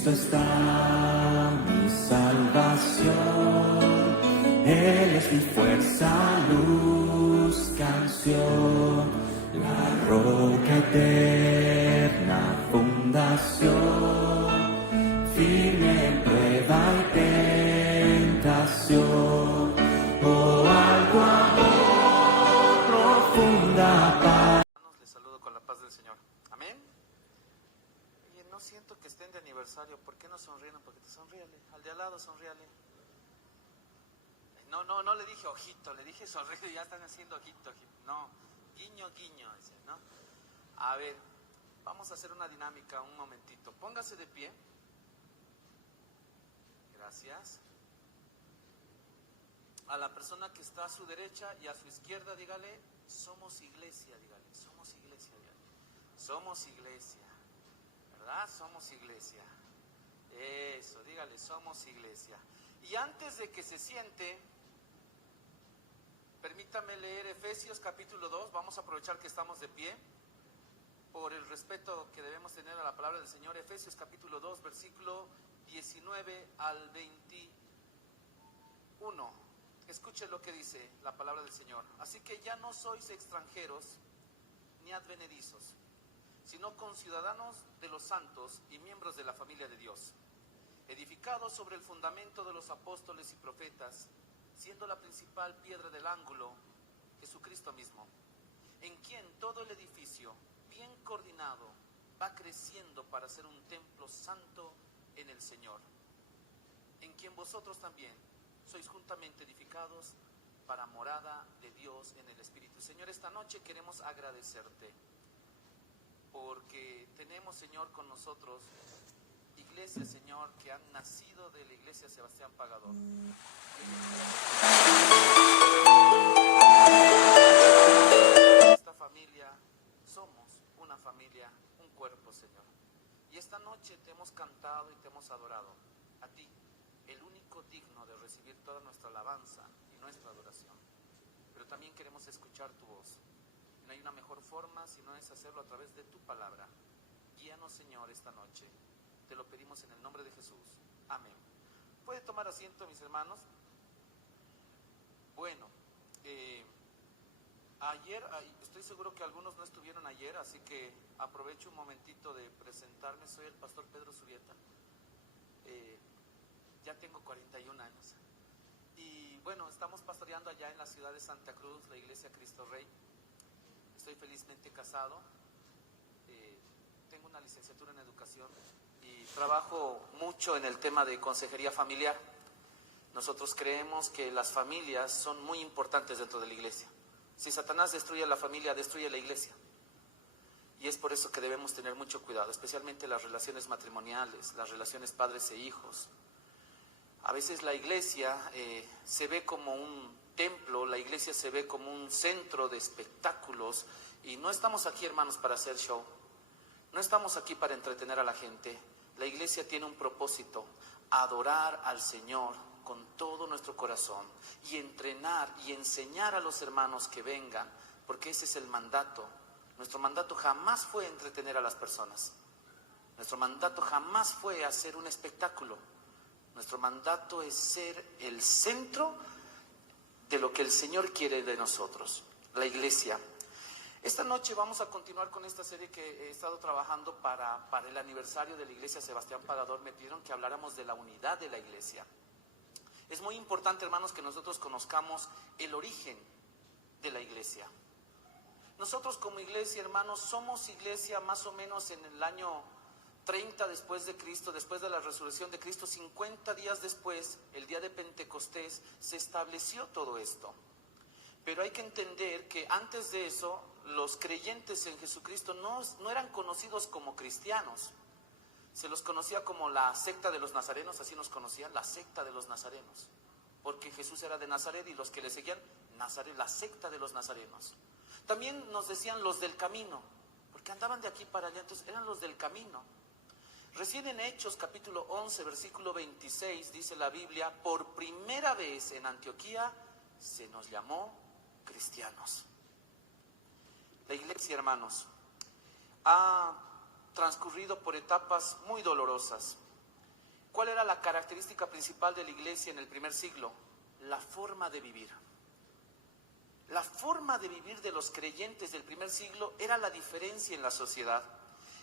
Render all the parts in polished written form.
Cristo está mi salvación, Él es mi fuerza, luz, canción, la roca eterna, fundación, firme en prueba y tentación, oh alto amor, profunda paz. Les saludo con la paz del Señor. Amén. Oye, no siento que estén de aniversario. ¿Por qué no sonríen? Porque te sonríale. Al de al lado sonríale. No le dije ojito, le dije sonríe. Ya están haciendo ojito, ojito. No, guiño, guiño, dice, ¿no? A ver, vamos a hacer una dinámica un momentito. Póngase de pie. Gracias. A la persona que está a su derecha y a su izquierda, dígale, somos iglesia, dígale, somos iglesia, dígale. Somos iglesia, ¿verdad? Somos iglesia. Eso, dígale, somos iglesia. Y antes de que se siente, permítame leer Efesios capítulo 2, vamos a aprovechar que estamos de pie, por el respeto que debemos tener a la palabra del Señor. Efesios capítulo 2, versículo 19 al 21. Escuche lo que dice la palabra del Señor. Así que ya no sois extranjeros ni advenedizos, sino conciudadanos de los santos y miembros de la familia de Dios, edificados sobre el fundamento de los apóstoles y profetas, siendo la principal piedra del ángulo Jesucristo mismo, en quien todo el edificio, bien coordinado, va creciendo para ser un templo santo en el Señor, en quien vosotros también sois juntamente edificados para morada de Dios en el Espíritu. Señor, esta noche queremos agradecerte porque tenemos, Señor, con nosotros iglesias, Señor, que han nacido de la iglesia Sebastián Pagador. Esta familia, somos una familia, un cuerpo, Señor. Y esta noche te hemos cantado y te hemos adorado a ti, el único digno de recibir toda nuestra alabanza y nuestra adoración. Pero también queremos escuchar tu voz. No hay una mejor forma si no es hacerlo a través de tu palabra. Guíanos, Señor, esta noche. Te lo pedimos en el nombre de Jesús. Amén. ¿Puede tomar asiento, mis hermanos? Bueno, ayer, estoy seguro que algunos no estuvieron ayer, así que aprovecho un momentito de presentarme. Soy el pastor Pedro Zurieta. Ya tengo 41 años. Y bueno, estamos pastoreando allá en la ciudad de Santa Cruz, la iglesia Cristo Rey. Estoy felizmente casado. Tengo una licenciatura en educación y trabajo mucho en el tema de consejería familiar. Nosotros creemos que las familias son muy importantes dentro de la iglesia. Si Satanás destruye la familia, destruye la iglesia. Y es por eso que debemos tener mucho cuidado, especialmente las relaciones matrimoniales, las relaciones padres e hijos. A veces la iglesia se ve como un templo, la iglesia se ve como un centro de espectáculos, y no estamos aquí, hermanos, para hacer show. No estamos aquí para entretener a la gente. La iglesia tiene un propósito: adorar al Señor con todo nuestro corazón y entrenar y enseñar a los hermanos que vengan, porque ese es el mandato. Nuestro mandato jamás fue entretener a las personas. Nuestro mandato jamás fue hacer un espectáculo. Nuestro mandato es ser el centro de lo que el Señor quiere de nosotros, la iglesia. Esta noche vamos a continuar con esta serie que he estado trabajando para el aniversario de la iglesia Sebastián Pagador. Me pidieron que habláramos de la unidad de la iglesia. Es muy importante, hermanos, que nosotros conozcamos el origen de la iglesia. Nosotros como iglesia, hermanos, somos iglesia más o menos en el año 30 después de Cristo, después de la resurrección de Cristo. 50 días después, el día de Pentecostés, se estableció todo esto. Pero hay que entender que antes de eso, los creyentes en Jesucristo no eran conocidos como cristianos. Se los conocía como la secta de los nazarenos, así nos conocían, la secta de los nazarenos. Porque Jesús era de Nazaret y los que le seguían, Nazaret, la secta de los nazarenos. También nos decían los del camino, porque andaban de aquí para allá, entonces eran los del camino. Recién en Hechos capítulo 11, versículo 26, dice la Biblia: por primera vez en Antioquía se nos llamó cristianos. La iglesia, hermanos, ha transcurrido por etapas muy dolorosas. ¿Cuál era la característica principal de la iglesia en el primer siglo? La forma de vivir. La forma de vivir de los creyentes del primer siglo era la diferencia en la sociedad.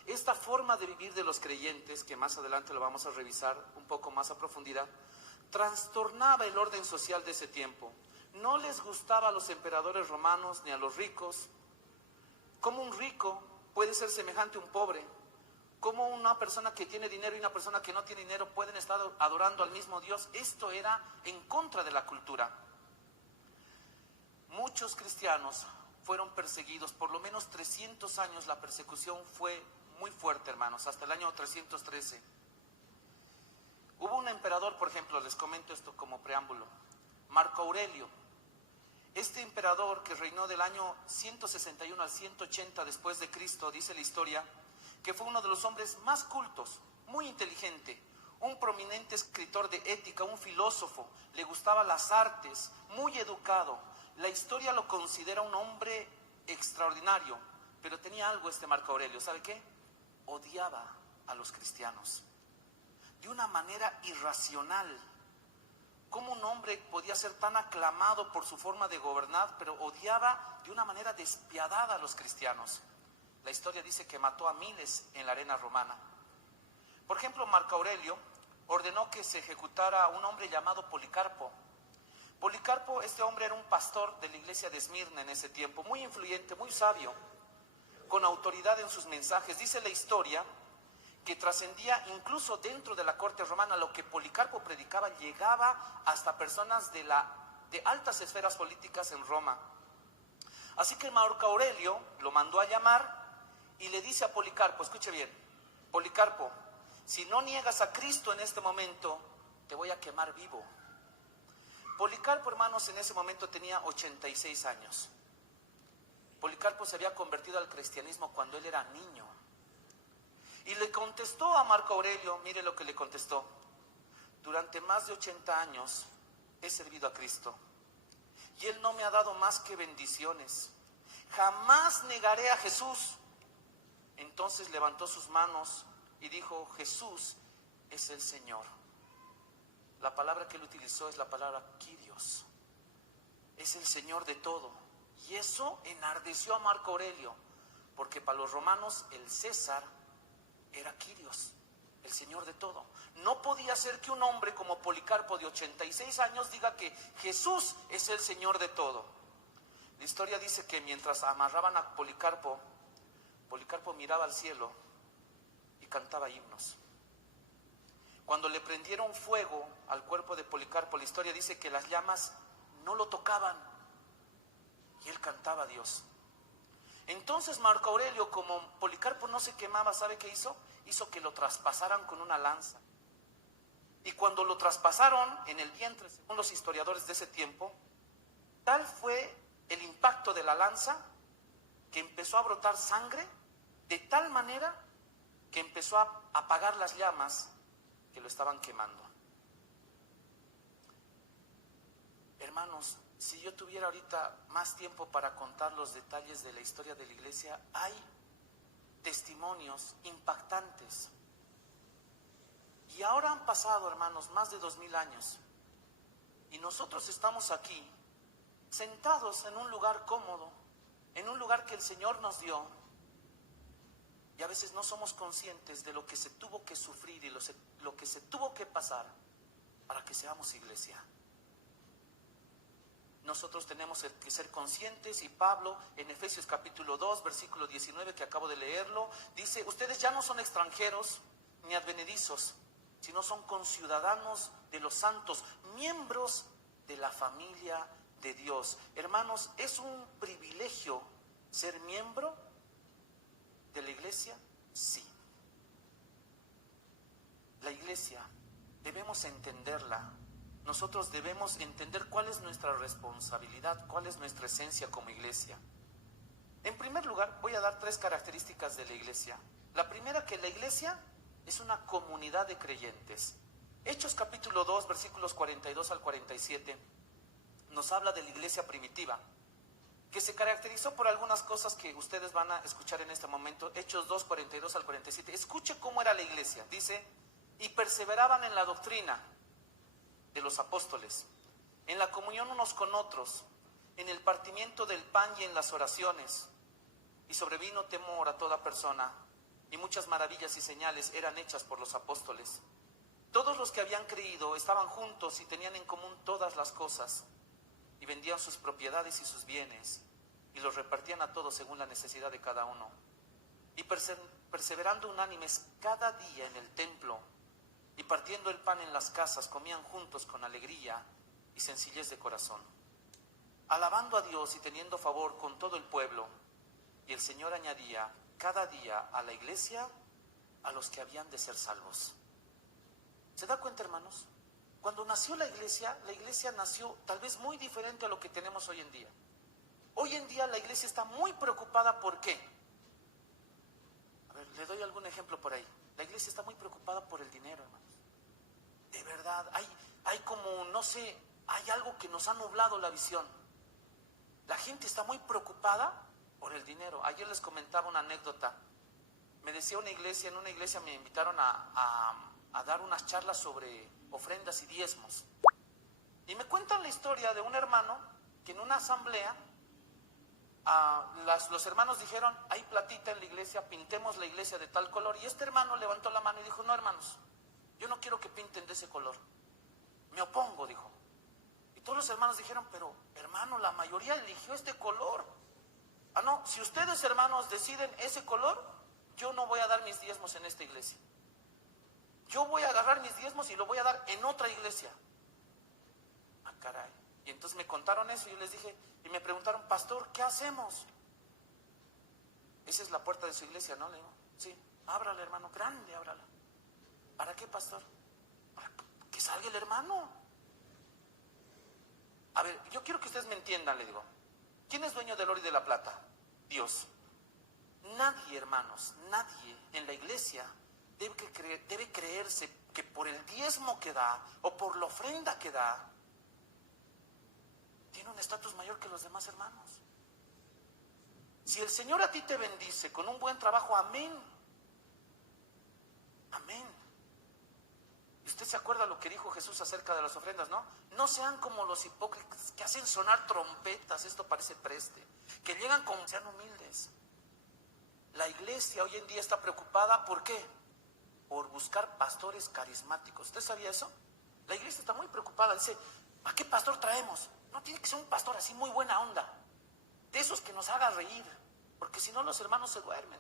Esta forma de vivir de los creyentes, que más adelante lo vamos a revisar un poco más a profundidad, trastornaba el orden social de ese tiempo. No les gustaba a los emperadores romanos ni a los ricos. ¿Cómo un rico puede ser semejante a un pobre? ¿Cómo una persona que tiene dinero y una persona que no tiene dinero pueden estar adorando al mismo Dios? Esto era en contra de la cultura. Muchos cristianos fueron perseguidos, por lo menos 300 años la persecución fue muy fuerte, hermanos, hasta el año 313. Hubo un emperador, por ejemplo, les comento esto como preámbulo, Marco Aurelio. Este emperador que reinó del año 161 al 180 después de Cristo, dice la historia, que fue uno de los hombres más cultos, muy inteligente, un prominente escritor de ética, un filósofo, le gustaban las artes, muy educado. La historia lo considera un hombre extraordinario, pero tenía algo este Marco Aurelio, ¿sabe qué? Odiaba a los cristianos de una manera irracional. ¿Cómo un hombre podía ser tan aclamado por su forma de gobernar, pero odiaba de una manera despiadada a los cristianos? La historia dice que mató a miles en la arena romana. Por ejemplo, Marco Aurelio ordenó que se ejecutara a un hombre llamado Policarpo. Policarpo, este hombre era un pastor de la iglesia de Esmirna en ese tiempo, muy influyente, muy sabio, con autoridad en sus mensajes. Dice la historia que trascendía incluso dentro de la corte romana. Lo que Policarpo predicaba llegaba hasta personas de altas esferas políticas en Roma. Así que Marco Aurelio lo mandó a llamar y le dice a Policarpo, escuche bien, Policarpo, si no niegas a Cristo en este momento, te voy a quemar vivo. Policarpo, hermanos, en ese momento tenía 86 años. Policarpo se había convertido al cristianismo cuando él era niño. Y le contestó a Marco Aurelio, mire lo que le contestó: durante más de 80 años he servido a Cristo y Él no me ha dado más que bendiciones. Jamás negaré a Jesús. Entonces levantó sus manos y dijo: Jesús es el Señor. La palabra que él utilizó es la palabra Kyrios. Es el Señor de todo. Y eso enardeció a Marco Aurelio, porque para los romanos el César era Kyrios, el Señor de todo. No podía ser que un hombre como Policarpo de 86 años diga que Jesús es el Señor de todo. La historia dice que mientras amarraban a Policarpo, Policarpo miraba al cielo y cantaba himnos. Cuando le prendieron fuego al cuerpo de Policarpo, la historia dice que las llamas no lo tocaban y él cantaba a Dios. Entonces Marco Aurelio, como Policarpo no se quemaba, ¿sabe qué hizo? Hizo que lo traspasaran con una lanza. Y cuando lo traspasaron en el vientre, según los historiadores de ese tiempo, tal fue el impacto de la lanza que empezó a brotar sangre, de tal manera que empezó a apagar las llamas que lo estaban quemando. Hermanos, si yo tuviera ahorita más tiempo para contar los detalles de la historia de la iglesia, hay testimonios impactantes. Y ahora han pasado, hermanos, más de 2000 años. Y nosotros estamos aquí, sentados en un lugar cómodo, en un lugar que el Señor nos dio. Y a veces no somos conscientes de lo que se tuvo que sufrir y lo que se tuvo que pasar para que seamos iglesia. Nosotros tenemos que ser conscientes, y Pablo en Efesios capítulo 2, versículo 19, que acabo de leerlo, dice: ustedes ya no son extranjeros ni advenedizos, sino son conciudadanos de los santos, miembros de la familia de Dios. Hermanos, ¿es un privilegio ser miembro de la iglesia? Sí. La iglesia debemos entenderla. Nosotros debemos entender cuál es nuestra responsabilidad, cuál es nuestra esencia como iglesia. En primer lugar, voy a dar 3 características de la iglesia. La primera, que la iglesia es una comunidad de creyentes. Hechos capítulo 2, versículos 42 al 47, nos habla de la iglesia primitiva, que se caracterizó por algunas cosas que ustedes van a escuchar en este momento. Hechos 2, 42 al 47. Escuche cómo era la iglesia. Dice: y perseveraban en la doctrina de los apóstoles, en la comunión unos con otros, en el partimiento del pan y en las oraciones. Y sobrevino temor a toda persona, y muchas maravillas y señales eran hechas por los apóstoles. Todos los que habían creído estaban juntos y tenían en común todas las cosas, y vendían sus propiedades y sus bienes, y los repartían a todos según la necesidad de cada uno. Y perseverando unánimes cada día en el templo, y partiendo el pan en las casas, comían juntos con alegría y sencillez de corazón, alabando a Dios y teniendo favor con todo el pueblo. Y el Señor añadía cada día a la iglesia a los que habían de ser salvos. ¿Se da cuenta, hermanos? Cuando nació la iglesia nació tal vez muy diferente a lo que tenemos hoy en día. Hoy en día la iglesia está muy preocupada. ¿Por qué? A ver, le doy algún ejemplo por ahí. La iglesia está muy preocupada por el dinero, hermanos. De verdad, hay como, no sé, hay algo que nos ha nublado la visión. La gente está muy preocupada por el dinero. Ayer les comentaba una anécdota. Me decía en una iglesia me invitaron a dar unas charlas sobre ofrendas y diezmos. Y me cuentan la historia de un hermano que en una asamblea, los hermanos dijeron, hay platita en la iglesia, pintemos la iglesia de tal color. Y este hermano levantó la mano y dijo, no, hermanos, yo no quiero que pinten de ese color. Me opongo, dijo. Y todos los hermanos dijeron, pero hermano, la mayoría eligió este color. Ah, no, si ustedes, hermanos, deciden ese color, yo no voy a dar mis diezmos en esta iglesia. Yo voy a agarrar mis diezmos y lo voy a dar en otra iglesia. Ah, caray. Y entonces me contaron eso y yo les dije, y me preguntaron, pastor, ¿qué hacemos? Esa es la puerta de su iglesia, ¿no? Le digo, sí, ábrala, hermano, grande, ábrala. ¿Para qué, pastor? Para que salga el hermano. A ver, yo quiero que ustedes me entiendan, le digo. ¿Quién es dueño del oro y de la plata? Dios. Nadie, hermanos, nadie en la iglesia debe creerse que por el diezmo que da o por la ofrenda que da, tiene un estatus mayor que los demás hermanos. Si el Señor a ti te bendice con un buen trabajo, amén. Amén. Y usted se acuerda lo que dijo Jesús acerca de las ofrendas, ¿no? No sean como los hipócritas que hacen sonar trompetas, esto parece preste, que llegan como sean humildes. La iglesia hoy en día está preocupada, ¿por qué? Por buscar pastores carismáticos. ¿Usted sabía eso? La iglesia está muy preocupada, dice, ¿a qué pastor traemos? No tiene que ser un pastor así muy buena onda, de esos que nos haga reír, porque si no los hermanos se duermen.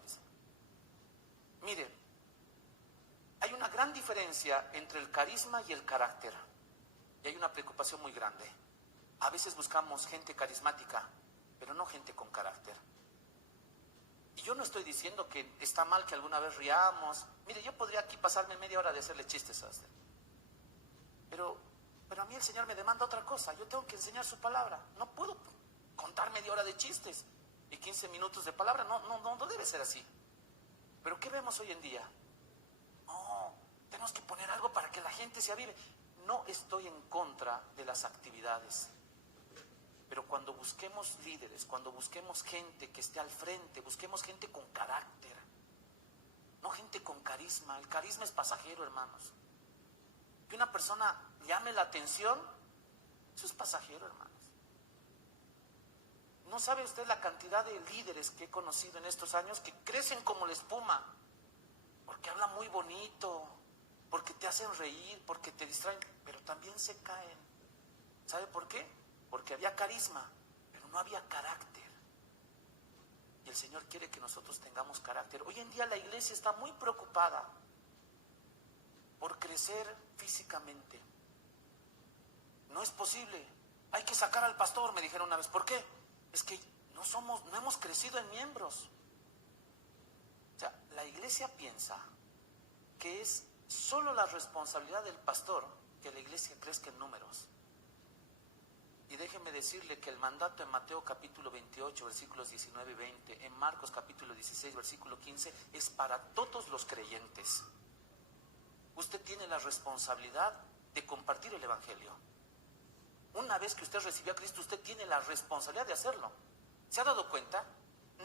Miren, hay una gran diferencia entre el carisma y el carácter. Y hay una preocupación muy grande. A veces buscamos gente carismática, pero no gente con carácter. Y yo no estoy diciendo que está mal que alguna vez riamos. Mire, yo podría aquí pasarme media hora de hacerle chistes a usted. Pero a mí el Señor me demanda otra cosa. Yo tengo que enseñar su palabra. No puedo contar media hora de chistes y 15 minutos de palabra. No debe ser así. Pero ¿qué vemos hoy en día? No, tenemos que poner algo para que la gente se avive. No estoy en contra de las actividades. Pero cuando busquemos líderes, cuando busquemos gente que esté al frente, busquemos gente con carácter, no gente con carisma. El carisma es pasajero, hermanos. Que una persona llame la atención, eso es pasajero, hermanos. ¿No sabe usted la cantidad de líderes que he conocido en estos años que crecen como la espuma? Porque hablan muy bonito, porque te hacen reír, porque te distraen, pero también se caen. ¿Sabe por qué? Porque había carisma, pero no había carácter. Y el Señor quiere que nosotros tengamos carácter. Hoy en día la iglesia está muy preocupada por crecer físicamente. No es posible. Hay que sacar al pastor, me dijeron una vez. ¿Por qué? Es que no hemos crecido en miembros. O sea, la iglesia piensa que es solo la responsabilidad del pastor que la iglesia crezca en números. Y déjeme decirle que el mandato en Mateo capítulo 28, versículos 19 y 20, en Marcos capítulo 16, versículo 15, es para todos los creyentes. Usted tiene la responsabilidad de compartir el evangelio. Una vez que usted recibió a Cristo, usted tiene la responsabilidad de hacerlo. ¿Se ha dado cuenta?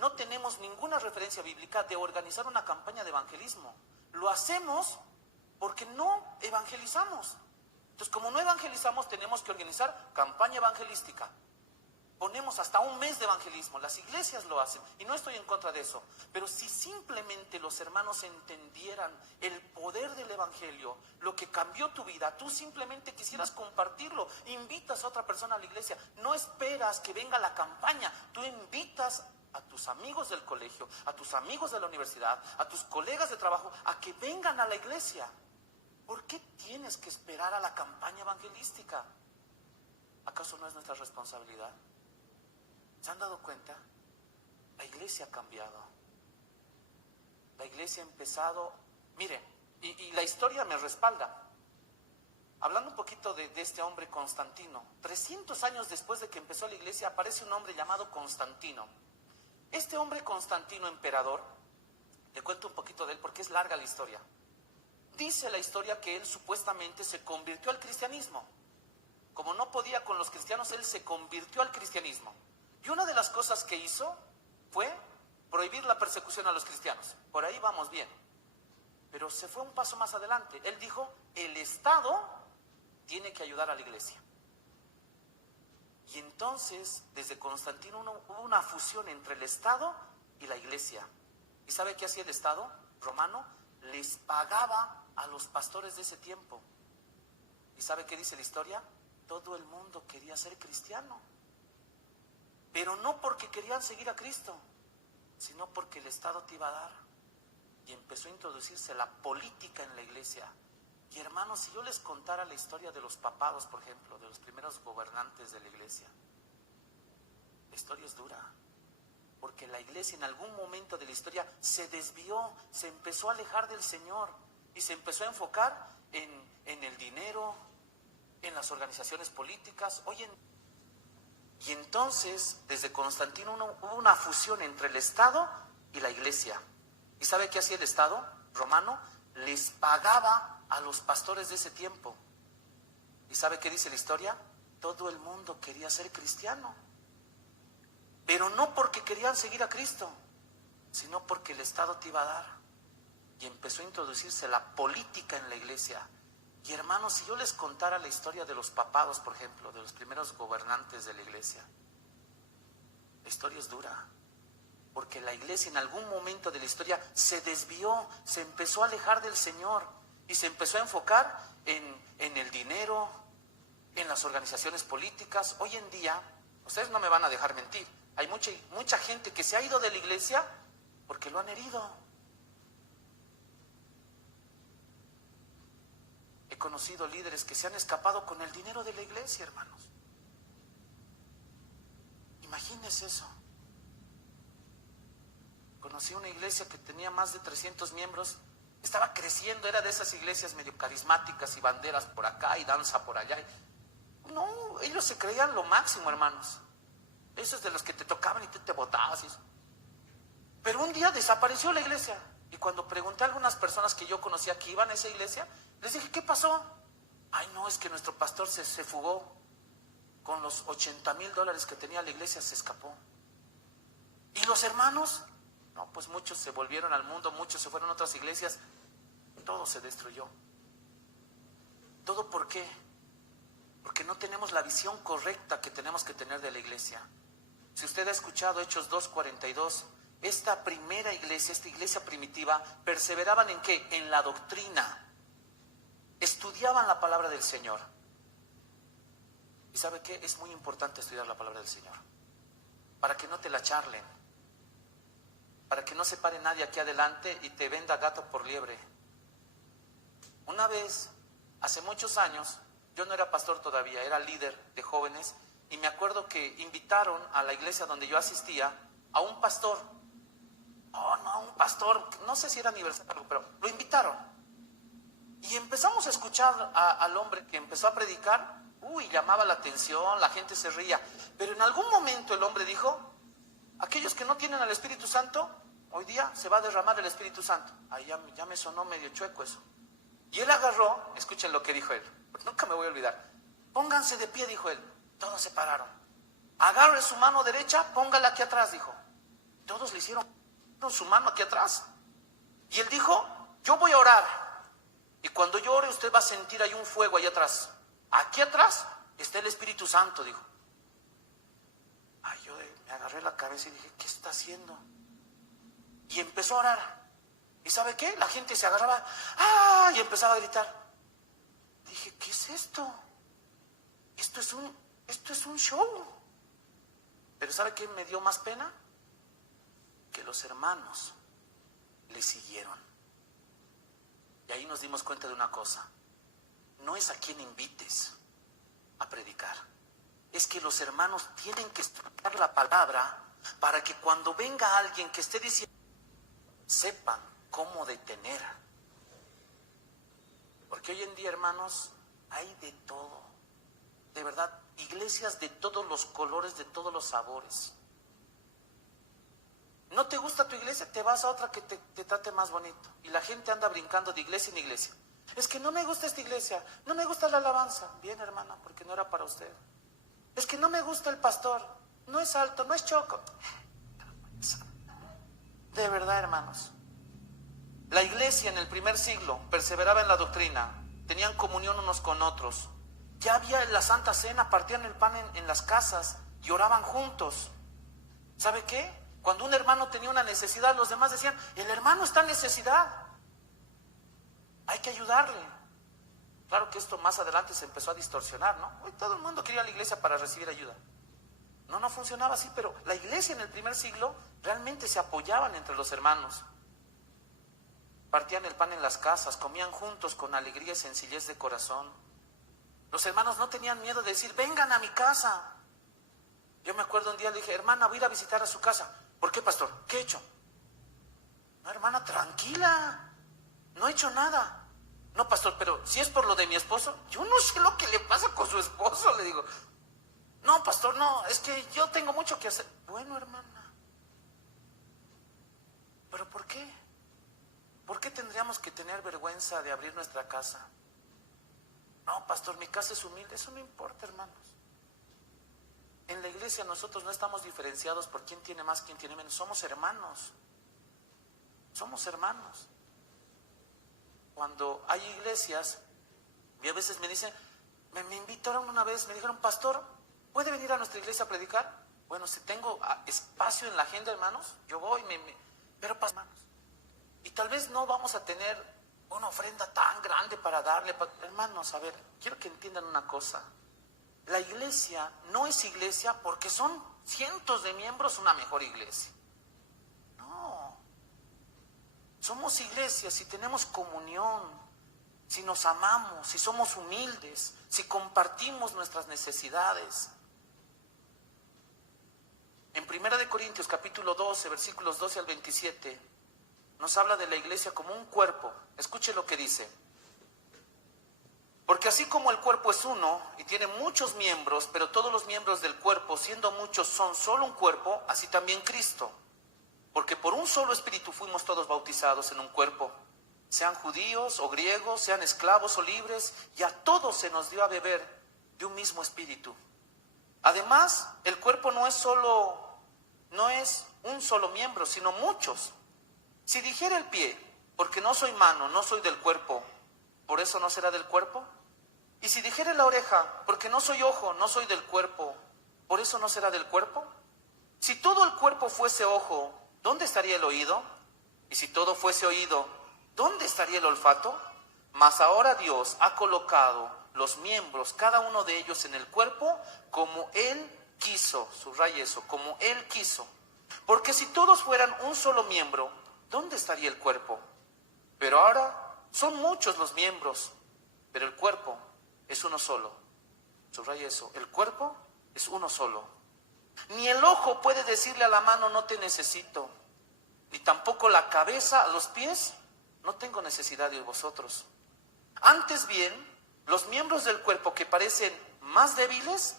No tenemos ninguna referencia bíblica de organizar una campaña de evangelismo. Lo hacemos porque no evangelizamos. Entonces, como no evangelizamos, tenemos que organizar campaña evangelística. Ponemos hasta un mes de evangelismo, las iglesias lo hacen, y no estoy en contra de eso, pero si simplemente los hermanos entendieran el poder del evangelio, lo que cambió tu vida, tú simplemente quisieras compartirlo, invitas a otra persona a la iglesia, no esperas que venga la campaña, tú invitas a tus amigos del colegio, a tus amigos de la universidad, a tus colegas de trabajo, a que vengan a la iglesia. ¿Por qué tienes que esperar a la campaña evangelística? ¿Acaso no es nuestra responsabilidad? ¿Se han dado cuenta? La iglesia ha cambiado. La iglesia ha empezado, miren, y la historia me respalda. Hablando un poquito de este hombre Constantino, 300 años después de que empezó la iglesia, aparece un hombre llamado Constantino. Este hombre Constantino, emperador, le cuento un poquito de él porque es larga la historia. Dice la historia que él supuestamente se convirtió al cristianismo. Como no podía con los cristianos, él se convirtió al cristianismo. Y una de las cosas que hizo fue prohibir la persecución a los cristianos. Por ahí vamos bien. Pero se fue un paso más adelante. Él dijo, el Estado tiene que ayudar a la iglesia. Y entonces, desde Constantino hubo una fusión entre el Estado y la iglesia. ¿Y sabe qué hacía el Estado romano? Les pagaba a los pastores de ese tiempo. ¿Y sabe qué dice la historia? Todo el mundo quería ser cristiano. Pero no porque querían seguir a Cristo, sino porque el Estado te iba a dar. Y empezó a introducirse la política en la iglesia. Y hermanos, si yo les contara la historia de los papados, por ejemplo, de los primeros gobernantes de la iglesia, la historia es dura. Porque la iglesia en algún momento de la historia se desvió, se empezó a alejar del Señor y se empezó a enfocar en el dinero, en las organizaciones políticas. Y entonces, desde Constantino hubo una fusión entre el Estado y la iglesia. ¿Y sabe qué hacía el Estado romano? Les pagaba a los pastores de ese tiempo. ¿Y sabe qué dice la historia? Todo el mundo quería ser cristiano. Pero no porque querían seguir a Cristo, sino porque el Estado te iba a dar. Y empezó a introducirse la política en la iglesia. Y hermanos, si yo les contara la historia de los papados, por ejemplo, de los primeros gobernantes de la iglesia, la historia es dura. Porque la iglesia en algún momento de la historia se desvió, se empezó a alejar del Señor y se empezó a enfocar en el dinero, en las organizaciones políticas. Hoy en día, ustedes no me van a dejar mentir, hay mucha gente que se ha ido de la iglesia porque lo han herido. He conocido líderes que se han escapado con el dinero de la iglesia, hermanos. Imagínense eso. Conocí una iglesia que tenía más de 300 miembros, estaba creciendo, era de esas iglesias medio carismáticas y banderas por acá y danza por allá. No, ellos se creían lo máximo, hermanos. Esos de los que te tocaban y te botabas y eso. Pero un día desapareció la iglesia. Y cuando pregunté a algunas personas que yo conocía que iban a esa iglesia, les dije, ¿qué pasó? Ay, no, es que nuestro pastor se fugó. Con los $80,000 que tenía la iglesia se escapó. ¿Y los hermanos? No, pues muchos se volvieron al mundo, muchos se fueron a otras iglesias. Todo se destruyó. ¿Todo por qué? Porque no tenemos la visión correcta que tenemos que tener de la iglesia. Si usted ha escuchado Hechos 2:42, esta primera iglesia, esta iglesia primitiva, perseveraban ¿en qué? En la doctrina. Estudiaban la palabra del Señor. ¿Y sabe qué? Es muy importante estudiar la palabra del Señor. Para que no te la charlen. Para que no se pare nadie aquí adelante y te venda gato por liebre. Una vez, hace muchos años, yo no era pastor todavía, era líder de jóvenes, y me acuerdo que invitaron a la iglesia donde yo asistía a un pastor. Oh, no, un pastor, no sé si era aniversario, pero lo invitaron. Y empezamos a escuchar al hombre que empezó a predicar. Uy, llamaba la atención, la gente se reía. Pero en algún momento el hombre dijo, aquellos que no tienen al Espíritu Santo, hoy día se va a derramar el Espíritu Santo. Ahí ya me sonó medio chueco eso. Y él agarró, escuchen lo que dijo él, nunca me voy a olvidar. Pónganse de pie, dijo él. Todos se pararon. Agarre su mano derecha, póngala aquí atrás, dijo. Todos le hicieron su mano aquí atrás. Y él dijo, yo voy a orar. Y cuando yo ore, usted va a sentir ahí un fuego allá atrás. Aquí atrás está el Espíritu Santo, dijo. Ay, yo me agarré la cabeza y dije, ¿qué está haciendo? Y empezó a orar. ¿Y sabe qué? La gente se agarraba, ¡ah! Y empezaba a gritar. Dije, ¿qué es esto? Esto es un show. Pero ¿sabe qué me dio más pena? Que los hermanos le siguieron. Y ahí nos dimos cuenta de una cosa. No es a quien invites a predicar. Es que los hermanos tienen que estudiar la palabra para que cuando venga alguien que esté diciendo, sepan cómo detener. Porque hoy en día, hermanos, hay de todo. De verdad, iglesias de todos los colores, de todos los sabores. ¿No te gusta tu iglesia? Te vas a otra que te trate más bonito. Y la gente anda brincando de iglesia en iglesia. Es que no me gusta esta iglesia, no me gusta la alabanza. Bien, hermana, porque no era para usted. Es que no me gusta el pastor, no es alto, no es choco. De verdad, hermanos. La iglesia en el primer siglo perseveraba en la doctrina, tenían comunión unos con otros. Ya había la Santa Cena, partían el pan en las casas y oraban juntos. ¿Sabe qué? Cuando un hermano tenía una necesidad, los demás decían, el hermano está en necesidad, hay que ayudarle. Claro que esto más adelante se empezó a distorsionar, ¿no? Hoy todo el mundo quería ir a la iglesia para recibir ayuda. No funcionaba así, pero la iglesia en el primer siglo realmente se apoyaban entre los hermanos. Partían el pan en las casas, comían juntos con alegría y sencillez de corazón. Los hermanos no tenían miedo de decir, vengan a mi casa. Yo me acuerdo un día, le dije, hermana, voy a ir a visitar a su casa. ¿Por qué, pastor? ¿Qué he hecho? No, hermana, tranquila, no he hecho nada. No, pastor, pero si es por lo de mi esposo, yo no sé lo que le pasa con su esposo, le digo. No, pastor, no, es que yo tengo mucho que hacer. Bueno, hermana, ¿pero por qué? ¿Por qué tendríamos que tener vergüenza de abrir nuestra casa? No, pastor, mi casa es humilde. Eso no importa, hermanos. En la iglesia nosotros no estamos diferenciados por quién tiene más, quién tiene menos. Somos hermanos. Somos hermanos. Cuando hay iglesias, y a veces me dicen, me invitaron una vez, me dijeron, pastor, ¿puede venir a nuestra iglesia a predicar? Bueno, si tengo espacio en la agenda, hermanos, yo voy, pero hermanos. Y tal vez no vamos a tener una ofrenda tan grande para darle. Hermanos, a ver, quiero que entiendan una cosa. La iglesia no es iglesia porque son cientos de miembros una mejor iglesia. No. Somos iglesia si tenemos comunión, si nos amamos, si somos humildes, si compartimos nuestras necesidades. En 1 Corintios capítulo 12, versículos 12 al 27, nos habla de la iglesia como un cuerpo. Escuche lo que dice. Porque así como el cuerpo es uno y tiene muchos miembros, pero todos los miembros del cuerpo, siendo muchos, son solo un cuerpo, así también Cristo. Porque por un solo espíritu fuimos todos bautizados en un cuerpo, sean judíos o griegos, sean esclavos o libres, y a todos se nos dio a beber de un mismo espíritu. Además, el cuerpo no es un solo miembro, sino muchos. Si dijera el pie, porque no soy mano, no soy del cuerpo, ¿por eso no será del cuerpo? Y si dijera la oreja, porque no soy ojo, no soy del cuerpo, ¿por eso no será del cuerpo? Si todo el cuerpo fuese ojo, ¿dónde estaría el oído? Y si todo fuese oído, ¿dónde estaría el olfato? Mas ahora Dios ha colocado los miembros, cada uno de ellos en el cuerpo, como Él quiso. Subraye eso, como Él quiso. Porque si todos fueran un solo miembro, ¿dónde estaría el cuerpo? Pero ahora son muchos los miembros, pero el cuerpo es uno solo. Subraya eso, el cuerpo es uno solo. Ni el ojo puede decirle a la mano, no te necesito. Ni tampoco la cabeza a los pies, no tengo necesidad de vosotros. Antes bien, los miembros del cuerpo que parecen más débiles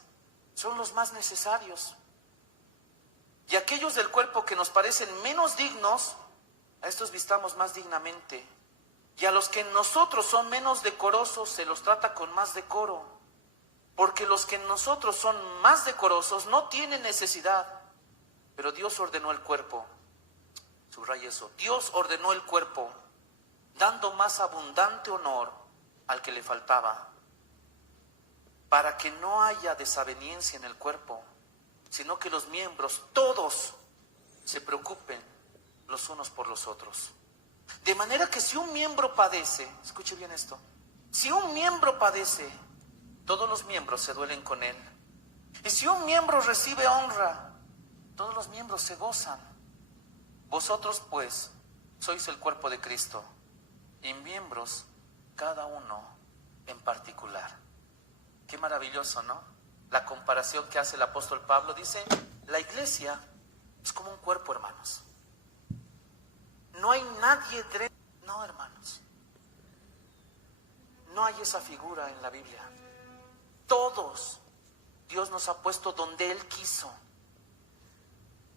son los más necesarios. Y aquellos del cuerpo que nos parecen menos dignos, a estos vistamos más dignamente. Y a los que en nosotros son menos decorosos se los trata con más decoro. Porque los que en nosotros son más decorosos no tienen necesidad. Pero Dios ordenó el cuerpo. Subraya eso. Dios ordenó el cuerpo dando más abundante honor al que le faltaba, para que no haya desaveniencia en el cuerpo, sino que los miembros, todos, se preocupen los unos por los otros. De manera que si un miembro padece, escuche bien esto, si un miembro padece, todos los miembros se duelen con él. Y si un miembro recibe honra, todos los miembros se gozan. Vosotros, pues, sois el cuerpo de Cristo, y miembros cada uno en particular. Qué maravilloso, ¿no? La comparación que hace el apóstol Pablo dice, la iglesia es como un cuerpo, hermanos. No hay nadie dentro. No, hermanos. No hay esa figura en la Biblia. Todos, Dios nos ha puesto donde Él quiso.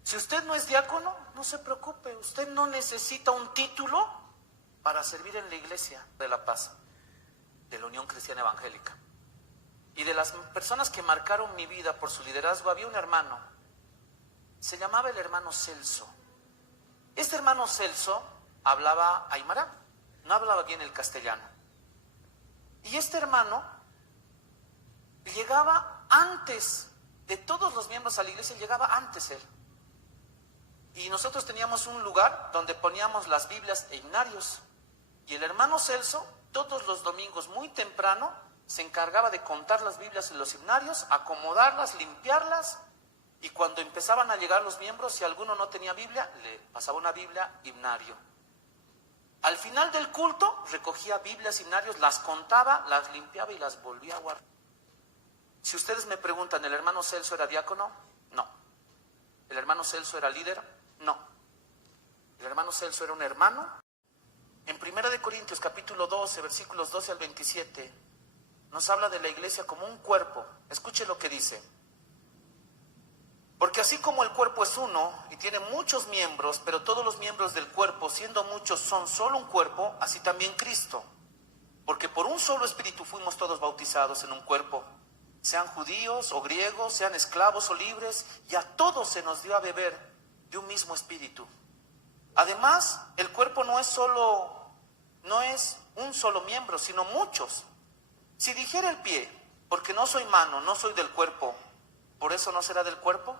Si usted no es diácono, no se preocupe. Usted no necesita un título para servir en la iglesia de La Paz, de la Unión Cristiana Evangélica. Y de las personas que marcaron mi vida por su liderazgo, había un hermano. Se llamaba el hermano Celso. Este hermano Celso hablaba aymara, no hablaba bien el castellano. Y este hermano llegaba antes de todos los miembros a la iglesia, llegaba antes él. Y nosotros teníamos un lugar donde poníamos las Biblias e himnarios. Y el hermano Celso, todos los domingos muy temprano, se encargaba de contar las Biblias y los himnarios, acomodarlas, limpiarlas. Y cuando empezaban a llegar los miembros, si alguno no tenía Biblia, le pasaba una Biblia, himnario. Al final del culto, recogía Biblias, himnarios, las contaba, las limpiaba y las volvía a guardar. Si ustedes me preguntan, ¿el hermano Celso era diácono? No. ¿El hermano Celso era líder? No. ¿El hermano Celso era un hermano? En 1 de Corintios capítulo 12, versículos 12 al 27, nos habla de la iglesia como un cuerpo. Escuche lo que dice. Porque así como el cuerpo es uno y tiene muchos miembros, pero todos los miembros del cuerpo, siendo muchos, son solo un cuerpo, así también Cristo. Porque por un solo espíritu fuimos todos bautizados en un cuerpo, sean judíos o griegos, sean esclavos o libres, y a todos se nos dio a beber de un mismo espíritu. Además, el cuerpo no es un solo miembro, sino muchos. Si dijera el pie, porque no soy mano, no soy del cuerpo, ¿por eso no será del cuerpo?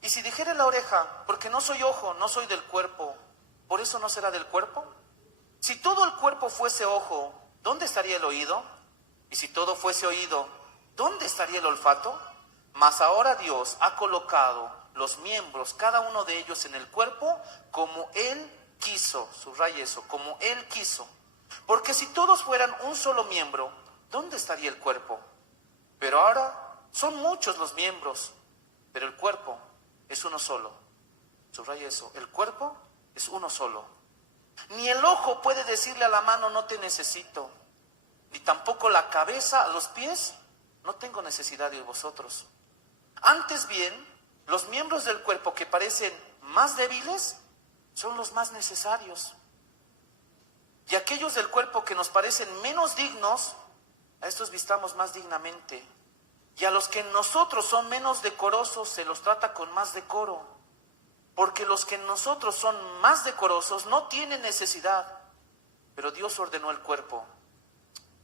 Y si dijera la oreja, porque no soy ojo, no soy del cuerpo, ¿por eso no será del cuerpo? Si todo el cuerpo fuese ojo, ¿dónde estaría el oído? Y si todo fuese oído, ¿dónde estaría el olfato? Mas ahora Dios ha colocado los miembros, cada uno de ellos en el cuerpo, como Él quiso. Subraye eso, como Él quiso. Porque si todos fueran un solo miembro, ¿dónde estaría el cuerpo? Pero ahora son muchos los miembros, pero el cuerpo es uno solo. Subraye eso, el cuerpo es uno solo. Ni el ojo puede decirle a la mano, no te necesito. Ni tampoco la cabeza a los pies, no tengo necesidad de vosotros. Antes bien, los miembros del cuerpo que parecen más débiles son los más necesarios. Y aquellos del cuerpo que nos parecen menos dignos, a estos vistamos más dignamente. Y a los que en nosotros son menos decorosos, se los trata con más decoro. Porque los que en nosotros son más decorosos no tienen necesidad. Pero Dios ordenó el cuerpo.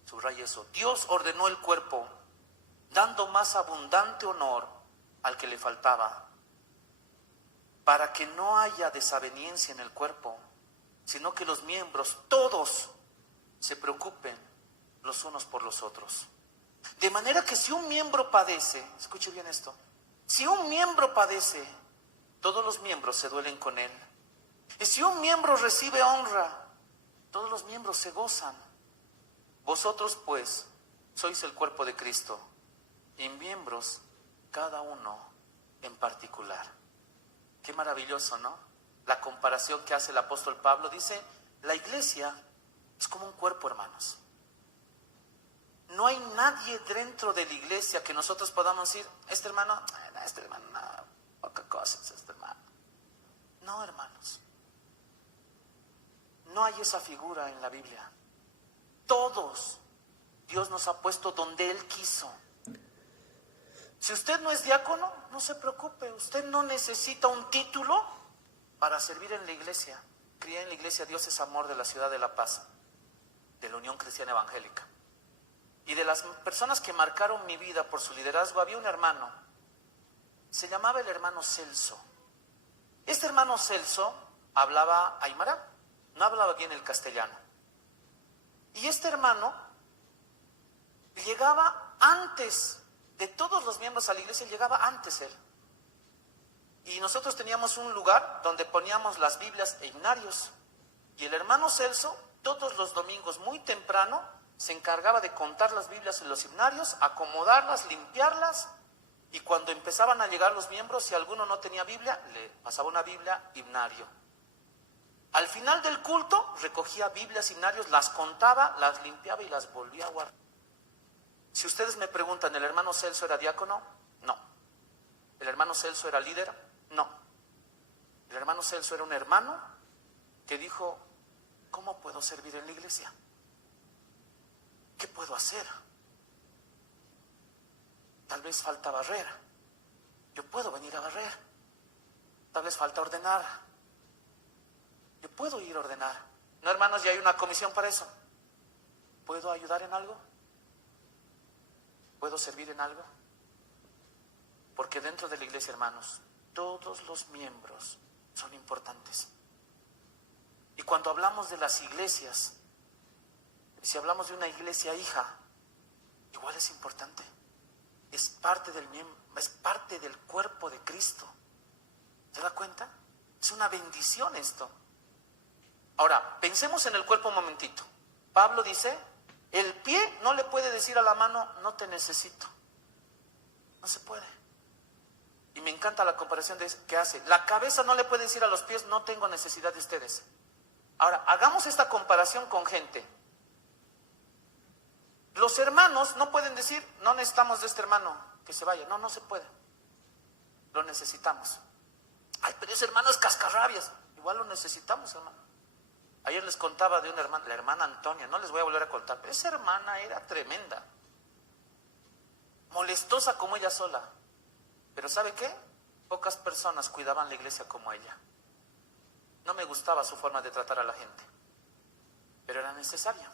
Subraya eso. Dios ordenó el cuerpo, dando más abundante honor al que le faltaba, para que no haya desaveniencia en el cuerpo, sino que los miembros, todos, se preocupen los unos por los otros. De manera que si un miembro padece, escuche bien esto, si un miembro padece, todos los miembros se duelen con él. Y si un miembro recibe honra, todos los miembros se gozan. Vosotros, pues, sois el cuerpo de Cristo, y miembros cada uno en particular. Qué maravilloso, ¿no? La comparación que hace el apóstol Pablo dice, la iglesia es como un cuerpo, hermanos. No hay nadie dentro de la iglesia que nosotros podamos decir, este hermano, poca cosa es este hermano. No, hermanos. No hay esa figura en la Biblia. Todos, Dios nos ha puesto donde Él quiso. Si usted no es diácono, no se preocupe. Usted no necesita un título para servir en la iglesia. crié en la iglesia Dios es Amor de la ciudad de La Paz, de la Unión Cristiana Evangélica. Y de las personas que marcaron mi vida por su liderazgo, había un hermano, se llamaba el hermano Celso. Este hermano Celso hablaba aymara, no hablaba bien el castellano. Y este hermano llegaba antes de todos los miembros a la iglesia, llegaba antes él. Y nosotros teníamos un lugar donde poníamos las Biblias e himnarios. Y el hermano Celso, todos los domingos muy temprano, se encargaba de contar las Biblias y los himnarios, acomodarlas, limpiarlas. Y cuando empezaban a llegar los miembros, si alguno no tenía Biblia, le pasaba una Biblia, himnario. Al final del culto, recogía Biblias, himnarios, las contaba, las limpiaba y las volvía a guardar. Si ustedes me preguntan, ¿el hermano Celso era diácono? No. ¿El hermano Celso era líder? No. El hermano Celso era un hermano que dijo, ¿cómo puedo servir en la iglesia? ¿Qué puedo hacer? Tal vez falta barrer. Yo puedo venir a barrer. Tal vez falta ordenar. Yo puedo ir a ordenar. No, hermanos, ya hay una comisión para eso. ¿Puedo ayudar en algo? ¿Puedo servir en algo? Porque dentro de la iglesia, hermanos, todos los miembros son importantes. Y cuando hablamos de las iglesias, si hablamos de una iglesia hija, igual es importante. Es parte del cuerpo de Cristo. ¿Se da cuenta? Es una bendición esto. Ahora, pensemos en el cuerpo un momentito. Pablo dice, el pie no le puede decir a la mano, no te necesito. No se puede. Y me encanta la comparación que hace. La cabeza no le puede decir a los pies, no tengo necesidad de ustedes. Ahora, hagamos esta comparación con gente. Los hermanos no pueden decir, no necesitamos de este hermano, que se vaya. No, no se puede. Lo necesitamos. Ay, pero ese hermano es cascarrabias. Igual lo necesitamos, hermano. Ayer les contaba de una hermana, la hermana Antonia, no les voy a volver a contar, pero esa hermana era tremenda. Molestosa como ella sola. Pero ¿sabe qué? Pocas personas cuidaban la iglesia como ella. No me gustaba su forma de tratar a la gente, pero era necesaria.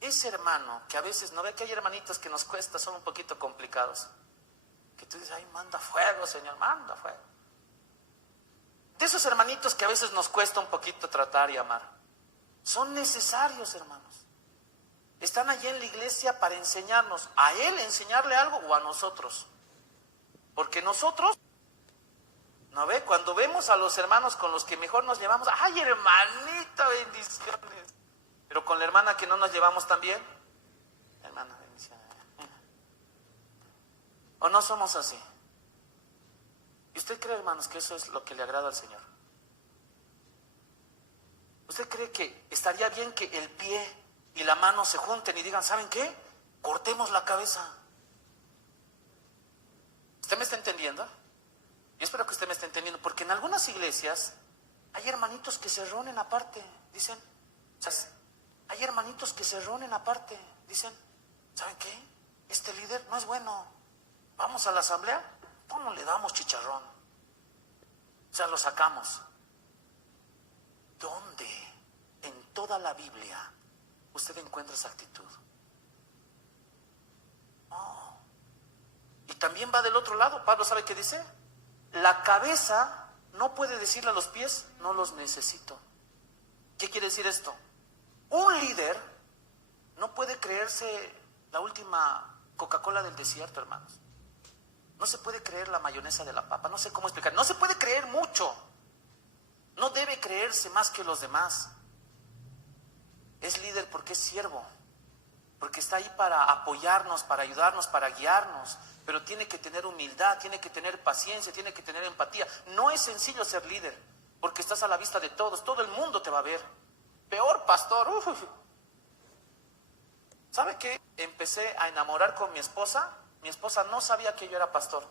Ese hermano que a veces, no ve que hay hermanitos que nos cuesta, son un poquito complicados, que tú dices, ay, manda fuego, Señor, manda fuego. De esos hermanitos que a veces nos cuesta un poquito tratar y amar, son necesarios, hermanos. Están allí en la iglesia para enseñarnos, a él enseñarle algo o a nosotros. Porque nosotros, ¿no ve? Cuando vemos a los hermanos con los que mejor nos llevamos, ¡ay, hermanita, bendiciones! Pero con la hermana que no nos llevamos tan bien, hermana, bendiciones. ¿O no somos así? ¿Y usted cree, hermanos, que eso es lo que le agrada al Señor? ¿Usted cree que estaría bien que el pie y la mano se junten y digan, ¿saben qué? Cortemos la cabeza. ¿Usted me está entendiendo? Yo espero que usted me esté entendiendo, porque en algunas iglesias hay hermanitos que se reúnen aparte, dicen, hay hermanitos que se reúnen aparte, dicen, ¿saben qué? Este líder no es bueno, vamos a la asamblea, ¿cómo le damos chicharrón? O sea, lo sacamos. ¿Dónde en toda la Biblia usted encuentra esa actitud? No. Y también va del otro lado. Pablo, ¿sabe qué dice? La cabeza no puede decirle a los pies, no los necesito. ¿Qué quiere decir esto? Un líder no puede creerse la última Coca-Cola del desierto, hermanos. No se puede creer la mayonesa de la papa, no sé cómo explicar. No se puede creer mucho. No debe creerse más que los demás. Es líder porque es siervo, porque está ahí para apoyarnos, para ayudarnos, para guiarnos. Pero tiene que tener humildad, tiene que tener paciencia, tiene que tener empatía. No es sencillo ser líder, porque estás a la vista de todos, todo el mundo te va a ver. Peor, pastor. ¿Sabe qué? Empecé a enamorar con mi esposa. Mi esposa no sabía que yo era pastor.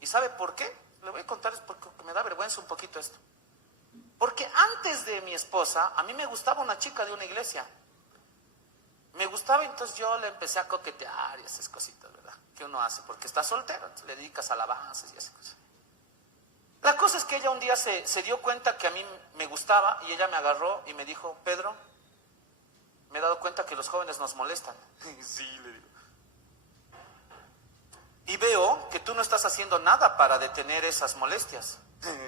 ¿Y sabe por qué? Le voy a contar, es porque me da vergüenza un poquito esto. Porque antes de mi esposa, a mí me gustaba una chica de una iglesia. Me gustaba, entonces yo le empecé a coquetear y esas cositas, ¿verdad? Que uno hace, porque está soltero, entonces le dedicas alabanzas y esas cosas. La cosa es que ella un día se dio cuenta que a mí me gustaba y ella me agarró y me dijo, Pedro, me he dado cuenta que los jóvenes nos molestan. Sí, le digo. Y veo que tú no estás haciendo nada para detener esas molestias.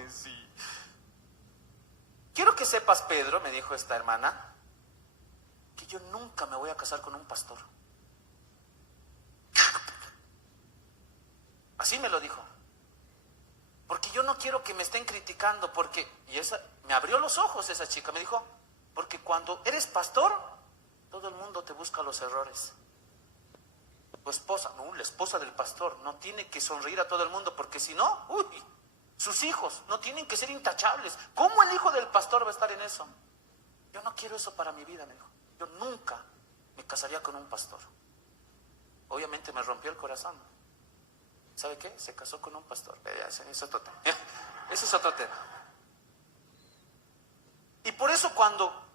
Sí. Quiero que sepas, Pedro, me dijo esta hermana, que yo nunca me voy a casar con un pastor. Así me lo dijo. Porque yo no quiero que me estén criticando, porque, y esa, me abrió los ojos esa chica, me dijo, porque cuando eres pastor, todo el mundo te busca los errores. Tu esposa, no, la esposa del pastor, no tiene que sonreír a todo el mundo, porque si no, uy, sus hijos no tienen que ser intachables. ¿Cómo el hijo del pastor va a estar en eso? Yo no quiero eso para mi vida, me dijo. Yo nunca me casaría con un pastor. Obviamente me rompió el corazón. ¿Sabe qué? Se casó con un pastor. Ese es otro tema. Ese es otro tema. Y por eso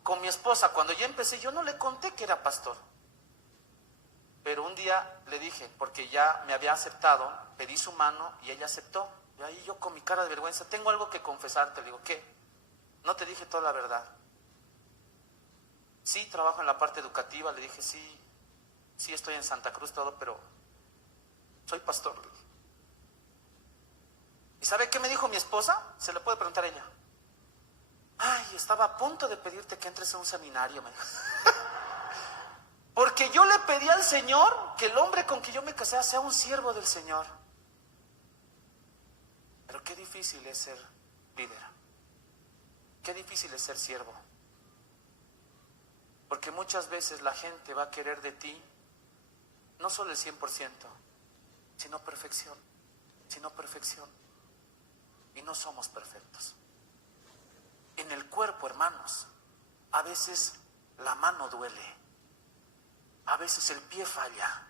con mi esposa, cuando ya empecé, yo no le conté que era pastor. Pero un día le dije, porque ya me había aceptado, pedí su mano y ella aceptó. Y ahí yo con mi cara de vergüenza, tengo algo que confesarte. Le digo, ¿qué? No te dije toda la verdad. Sí, trabajo en la parte educativa. Le dije, sí estoy en Santa Cruz todo, pero soy pastor. ¿Y sabe qué me dijo mi esposa? Se le puede preguntar a ella. Ay, estaba a punto de pedirte que entres a un seminario, me dijo. Porque yo le pedí al Señor que el hombre con que yo me casara sea un siervo del Señor. Pero qué difícil es ser líder. Qué difícil es ser siervo. Porque muchas veces la gente va a querer de ti no solo el 100%, sino perfección. Sino perfección. Y no somos perfectos. En el cuerpo, hermanos, a veces la mano duele. A veces el pie falla.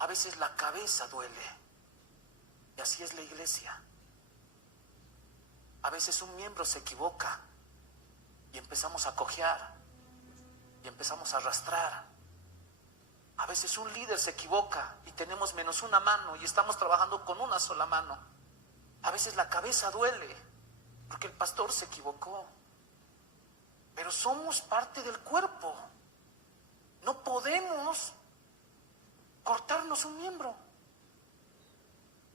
A veces la cabeza duele. Y así es la iglesia. A veces un miembro se equivoca y empezamos a cojear y empezamos a arrastrar. A veces un líder se equivoca y tenemos menos una mano y estamos trabajando con una sola mano. A veces la cabeza duele porque el pastor se equivocó. Pero somos parte del cuerpo. No podemos cortarnos un miembro.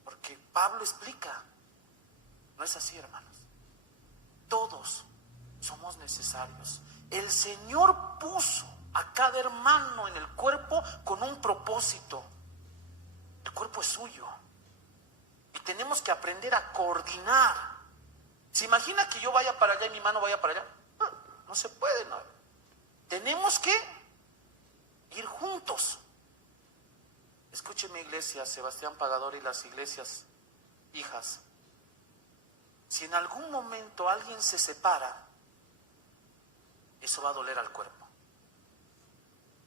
Porque Pablo explica, no es así, hermanos. Todos somos necesarios. El Señor puso a cada hermano en el cuerpo con un propósito. El cuerpo es suyo. Y tenemos que aprender a coordinar. ¿Se imagina que yo vaya para allá y mi mano vaya para allá? No se puede, no. Tenemos que ir juntos. Escúcheme, iglesia, Sebastián Pagador y las iglesias hijas. Si en algún momento alguien se separa, eso va a doler al cuerpo.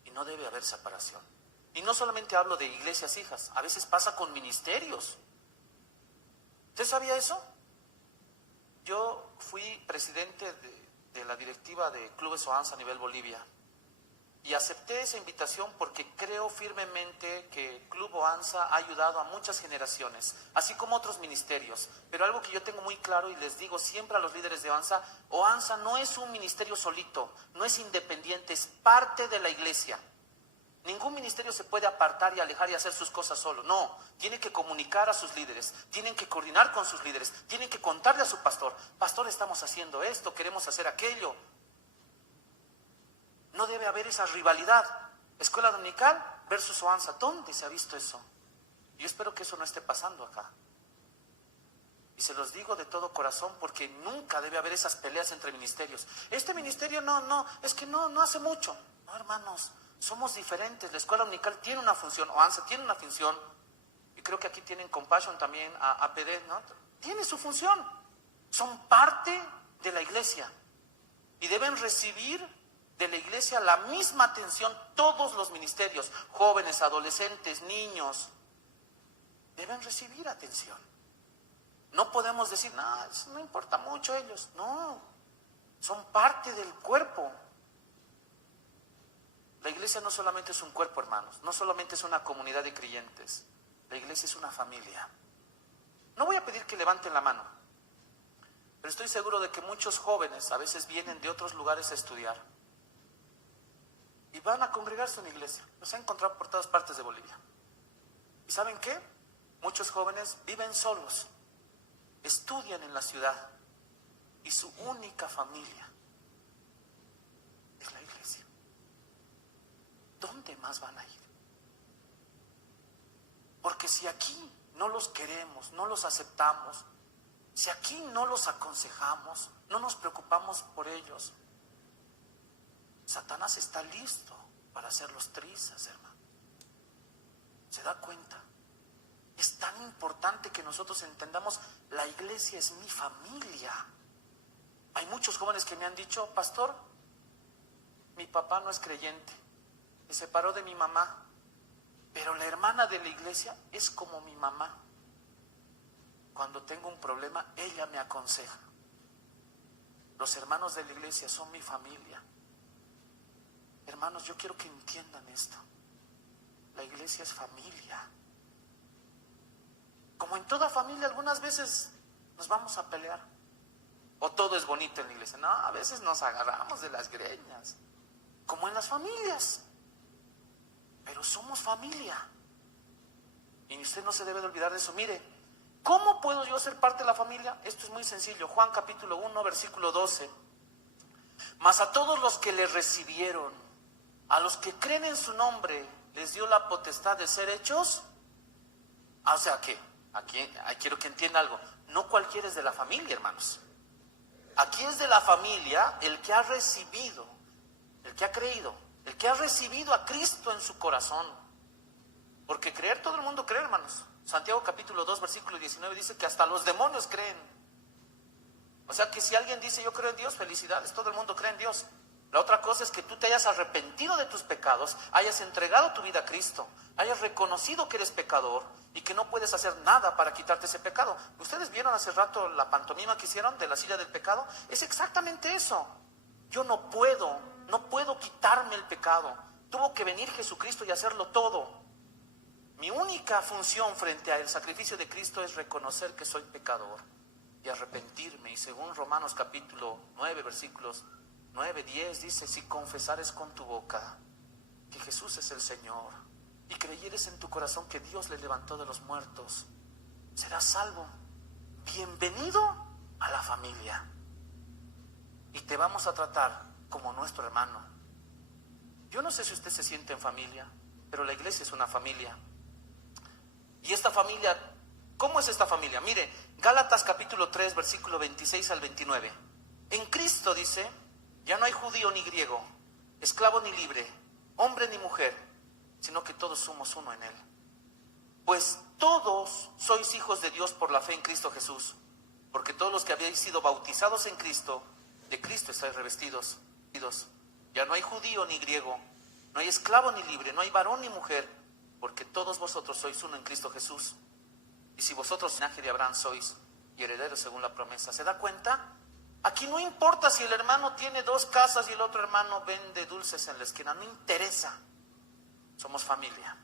Y no debe haber separación. Y no solamente hablo de iglesias hijas, a veces pasa con ministerios. ¿Usted sabía eso? Yo fui presidente de la directiva de Clubes OANSA a nivel Bolivia. Y acepté esa invitación porque creo firmemente que Club OANSA ha ayudado a muchas generaciones, así como otros ministerios. Pero algo que yo tengo muy claro y les digo siempre a los líderes de OANSA no es un ministerio solito, no es independiente, es parte de la iglesia. Ningún ministerio se puede apartar y alejar y hacer sus cosas solo, no. Tiene que comunicar a sus líderes, tienen que coordinar con sus líderes, tienen que contarle a su pastor, pastor, estamos haciendo esto, queremos hacer aquello. No debe haber esa rivalidad. Escuela dominical versus OANSA. ¿Dónde se ha visto eso? Yo espero que eso no esté pasando acá. Y se los digo de todo corazón porque nunca debe haber esas peleas entre ministerios. Este ministerio es que no hace mucho. No, hermanos, somos diferentes. La escuela dominical tiene una función, OANSA tiene una función. Y creo que aquí tienen Compassion también, APD, ¿no? Tiene su función. Son parte de la iglesia. Y deben recibir de la iglesia la misma atención todos los ministerios, jóvenes, adolescentes, niños, deben recibir atención. No podemos decir, no importa mucho ellos, no, son parte del cuerpo. La iglesia no solamente es un cuerpo, hermanos, no solamente es una comunidad de creyentes, la iglesia es una familia. No voy a pedir que levanten la mano, pero estoy seguro de que muchos jóvenes a veces vienen de otros lugares a estudiar y van a congregarse en una iglesia. Los he encontrado por todas partes de Bolivia. ¿Y saben qué? Muchos jóvenes viven solos, estudian en la ciudad y su única familia es la iglesia. ¿Dónde más van a ir? Porque si aquí no los queremos, no los aceptamos, si aquí no los aconsejamos, no nos preocupamos por ellos, Satanás está listo para hacerlos trizas, hermano. ¿Se da cuenta? Es tan importante que nosotros entendamos, la iglesia es mi familia. Hay muchos jóvenes que me han dicho, pastor, mi papá no es creyente, se separó de mi mamá, pero la hermana de la iglesia es como mi mamá. Cuando tengo un problema, ella me aconseja. Los hermanos de la iglesia son mi familia. Hermanos, yo quiero que entiendan esto. La iglesia es familia. Como en toda familia, algunas veces nos vamos a pelear. O todo es bonito en la iglesia. No, a veces nos agarramos de las greñas. Como en las familias. Pero somos familia. Y usted no se debe de olvidar de eso. Mire, ¿cómo puedo yo ser parte de la familia? Esto es muy sencillo. Juan capítulo 1, versículo 12. Mas a todos los que le recibieron, a los que creen en su nombre, les dio la potestad de ser hechos. O sea que, aquí quiero que entienda algo. No cualquiera es de la familia, hermanos. Aquí es de la familia el que ha recibido, el que ha creído, el que ha recibido a Cristo en su corazón. Porque creer, todo el mundo cree, hermanos. Santiago capítulo 2, versículo 19 dice que hasta los demonios creen. O sea que si alguien dice yo creo en Dios, felicidades, todo el mundo cree en Dios. La otra cosa es que tú te hayas arrepentido de tus pecados, hayas entregado tu vida a Cristo, hayas reconocido que eres pecador y que no puedes hacer nada para quitarte ese pecado. ¿Ustedes vieron hace rato la pantomima que hicieron de la silla del pecado? Es exactamente eso. Yo no puedo quitarme el pecado. Tuvo que venir Jesucristo y hacerlo todo. Mi única función frente al sacrificio de Cristo es reconocer que soy pecador y arrepentirme. Y según Romanos capítulo 9, versículos 9, 10 dice, si confesares con tu boca que Jesús es el Señor y creyeres en tu corazón que Dios le levantó de los muertos, serás salvo. Bienvenido a la familia. Y te vamos a tratar como nuestro hermano. Yo no sé si usted se siente en familia, pero la iglesia es una familia. Y esta familia, ¿cómo es esta familia? Mire, Gálatas capítulo 3, versículo 26 al 29. En Cristo dice, ya no hay judío ni griego, esclavo ni libre, hombre ni mujer, sino que todos somos uno en Él. Pues todos sois hijos de Dios por la fe en Cristo Jesús, porque todos los que habéis sido bautizados en Cristo, de Cristo estáis revestidos. Ya no hay judío ni griego, no hay esclavo ni libre, no hay varón ni mujer, porque todos vosotros sois uno en Cristo Jesús. Y si vosotros, linaje de Abraham, sois y herederos según la promesa. ¿Se da cuenta? Aquí no importa si el hermano tiene 2 casas y el otro hermano vende dulces en la esquina. No interesa. Somos familia.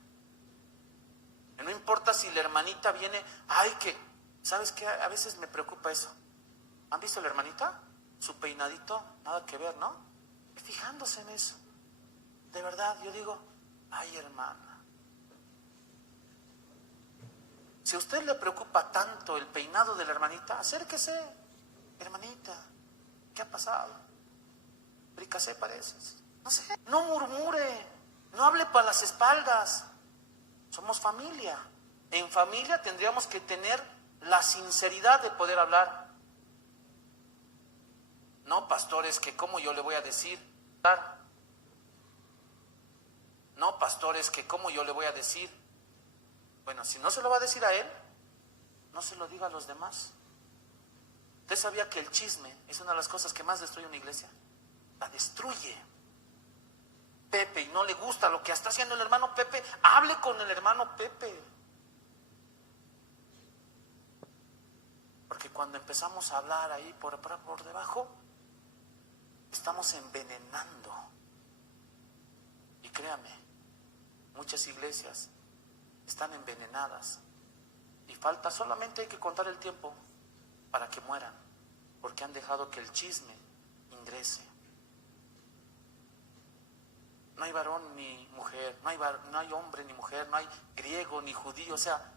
Y no importa si la hermanita viene. Ay, que, ¿sabes qué? A veces me preocupa eso. ¿Han visto a la hermanita? Su peinadito, nada que ver, ¿no? Y fijándose en eso. De verdad, yo digo, ay, hermana. Si a usted le preocupa tanto el peinado de la hermanita, acérquese. Hermanita, ¿qué ha pasado? Fricasé pareces. No sé, no murmure, no hable para las espaldas. Somos familia. En familia tendríamos que tener la sinceridad de poder hablar. No, pastores, que cómo yo le voy a decir. No, pastores, que cómo yo le voy a decir. Bueno, si no se lo va a decir a él, no se lo diga a los demás. ¿Usted sabía que el chisme es una de las cosas que más destruye una iglesia? La destruye. Pepe, y no le gusta lo que está haciendo el hermano Pepe, hable con el hermano Pepe. Porque cuando empezamos a hablar ahí por debajo, estamos envenenando. Y créame, muchas iglesias están envenenadas y falta, solamente hay que contar el tiempo para que mueran, porque han dejado que el chisme ingrese. No hay varón ni mujer, no hay hombre ni mujer, no hay griego ni judío. O sea,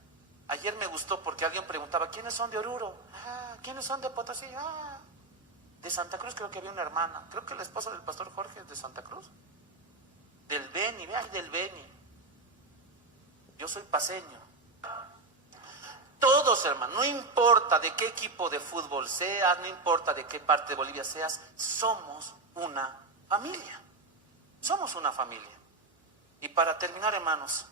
ayer me gustó porque alguien preguntaba, ¿quiénes son de Oruro? ¿Quiénes son de Potosí? De Santa Cruz creo que había una hermana, creo que la esposa del pastor Jorge es de Santa Cruz. Del Beni, vean, del Beni. Yo soy paseño. Todos, hermano, no importa de qué equipo de fútbol seas, no importa de qué parte de Bolivia seas, somos una familia. Somos una familia. Y para terminar, hermanos,